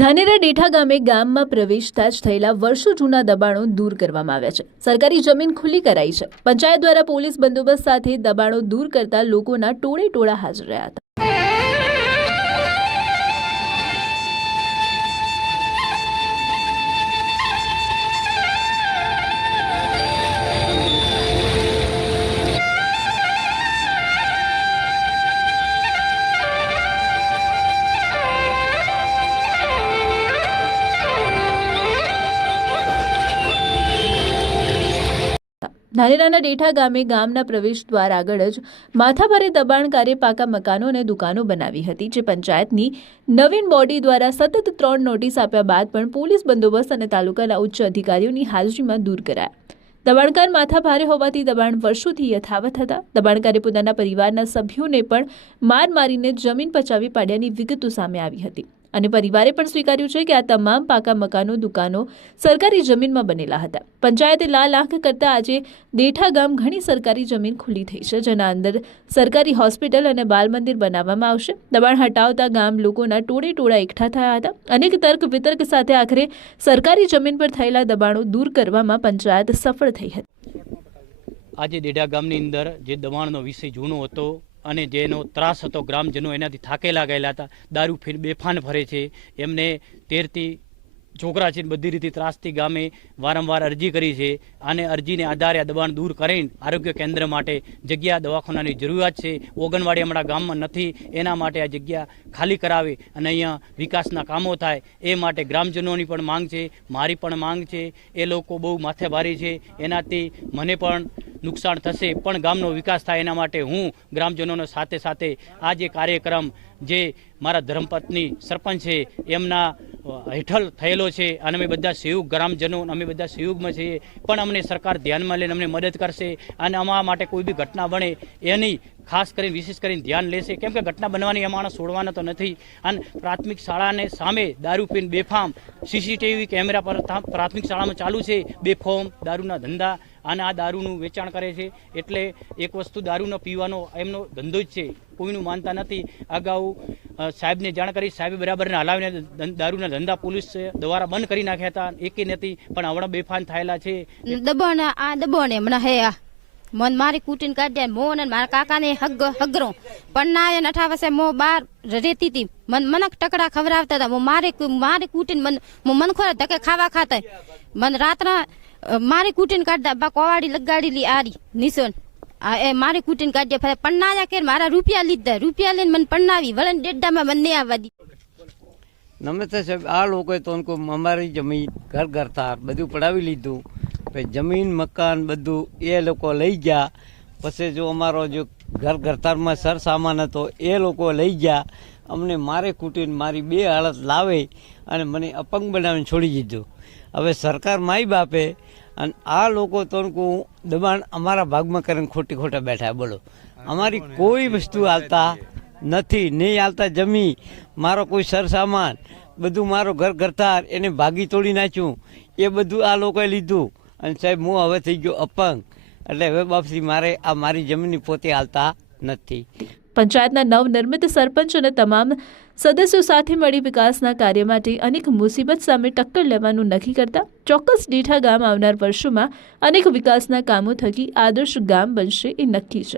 ધાનેરા ડેઠા ગામે ગામમાં પ્રવેશતા જ થયેલા વર્ષો જૂના દબાણો દૂર કરવામાં આવ્યા છે। સરકારી જમીન ખુલ્લી કરાઈ છે। પંચાયત દ્વારા પોલીસ બંદોબસ્ત સાથે દબાણો દૂર કરતા લોકોના ટોળે ટોળા હાજર રહ્યા હતા। ધાનેરાના ડેઠા ગામે ગામના પ્રવેશ દ્વાર આગળ જ માથાભારે દબાણકારે પાકા મકાનો અને દુકાનો બનાવી હતી, જે પંચાયતની નવીન બોડી દ્વારા સતત 3 નોટિસ આપ્યા બાદ પણ પોલીસ બંદોબસ્ત અને તાલુકાના ઉચ્ચ અધિકારીઓની હાજરીમાં દૂર કરાયા। દબાણકાર માથાભારે હોવાથી દબાણ વર્ષોથી યથાવત હતા। દબાણકારે પોતાના પરિવારના સભ્યોને પણ માર મારીને જમીન પચાવી પાડ્યાની વિગતો સામે આવી હતી અને પરિવારે પણ સ્વીકાર્યું છે કે આ તમામ પાકા મકાનો દુકાનો સરકારી જમીનમાં બનેલા હતા। પંચાયતે લાલ આંખ કરતા આજે ડેઠા ગામ ઘણી સરકારી જમીન ખુલ્લી થઈ છે, જેના અંદર સરકારી હોસ્પિટલ અને બાલ મંદિર બનાવવામાં આવશે। દબાણ હટાવતા ગામ લોકોના ટોળે ટોળા એકઠા થયા હતા। અનેક તર્ક વિતર્ક સાથે આખરે સરકારી જમીન પર થયેલા દબાણો દૂર કરવામાં પંચાયત સફળ થઈ હતી। આજે ડેઢા ગામની અંદર જે દબાણનો વિષય જૂનો હતો અને જેનો ત્રાસ હતો, ગ્રામજનો એનાથી થાકેલા ગયેલા હતા। દારૂ બેફાન ફરે છે, એમને 13થી છોકરા છે, બધી રીતે ત્રાસથી ગામે વારંવાર અરજી કરી છે અને અરજીને આધારે આ દબાણ દૂર કરીને આરોગ્ય કેન્દ્ર માટે જગ્યા દવાખાનાની જરૂરિયાત છે। ઓગણવાડી હમણાં ગામમાં નથી, એના માટે આ જગ્યા ખાલી કરાવે અને અહીંયા વિકાસના કામો થાય એ માટે ગ્રામજનોની પણ માંગ છે, મારી પણ માંગ છે। એ લોકો બહુ માથે ભારી છે, એનાથી મને પણ નુકસાન થશે, પણ ગામનો વિકાસ થાય એના માટે હું ગ્રામજનોનો સાથે સાથે આ જે કાર્યક્રમ જે મારા ધર્મપત્ની સરપંચ છે એમના હેઠળ થયેલો છે અને અમે બધા સહયોગ ગ્રામજનો અમે બધા સહયોગમાં છીએ, પણ અમને સરકાર ધ્યાનમાં લઈને અમને મદદ કરશે અને અમારા માટે કોઈ બી ઘટના બને એની ખાસ કરીને વિશેષ કરીને ધ્યાન લેશે, કેમ કે ઘટના બનવાની એ માણસ છોડવાના તો નથી। અને પ્રાથમિક શાળાને સામે દારૂ પીને બેફામ સીસીટીવી કેમેરા પર પ્રાથમિક શાળામાં ચાલુ છે, બેફામ દારૂના ધંધા અને આ દારૂનું વેચાણ કરે છે। એટલે એક વસ્તુ દારૂનો પીવાનો એમનો ધંધો જ છે, કોઈનું માનતા નથી। અગાઉ સાહેબને જાણ કરી, સાહેબે બરાબરને હલાવીને દારૂના ધંધા પોલીસ દ્વારા બંધ કરી નાખ્યા હતા, એકે નથી, પણ હમણાં બેફાન થયેલા છે। દબાણ આ દબાણ હમણાં હે મન મારી કુટીને કાઢ્યા મોન અને મારા કાકાને હગરો પણ ના એ 18 વર્ષે મો બાર રહેતી હતી, મને ટકડા ખવડાવતા હતા। મારે કુટીને મન ખોરા ધકે ખાવા ખાતા, મને રાતના મારી કુટીને કાઢતા બા કોવાડી લગાડી લી આરી નિશાન એ મારી કુટીને કાઢ્યા પન્નાયા કે મારા રૂપિયા લઈને મને પન્નાવી વળન ડેડામાં મને નહીં આવવા દી। નમસ્તે સાહેબ, આ લોકોએ તો અમારી જમીન ઘર થાર બધું પડાવી લીધું, જમીન મકાન બધું એ લોકો લઈ ગયા। પછી જો અમારો જો ઘરતારમાં સર સામાન હતો એ લોકો લઈ ગયા, અમને મારે કૂટીને મારી 2 હાલત લાવે અને મને અપંગ બનાવીને છોડી દીધું। હવે સરકાર માઈ બાપે અને આ લોકો તો દબાણ અમારા ભાગમાં કરીને ખોટા બેઠા। બોલો, અમારી કોઈ વસ્તુ હાલતા નથી, નહીં હાલતા જમી, મારો કોઈ સર સામાન બધું મારો ઘરતાર એને ભાગી તોડી નાખ્યું, એ બધું આ લોકોએ લીધું અને સાહેબ હું હવે થઈ ગયો અપંગ, એટલે હવે બાપસી મારે આ મારી જમીન પોતે હાલતા નથી। પંચાયતના નવનિર્મિત સરપંચ અને તમામ સદસ્યો સાથે મળી વિકાસના કાર્ય માટે અનેક મુસીબત સામે ટક્કર લેવાનું નક્કી કરતા ચોક્કસ ડેઠા ગામ આવનાર વર્ષોમાં અનેક વિકાસના કામો થકી આદર્શ ગામ બનશે એ નક્કી છે।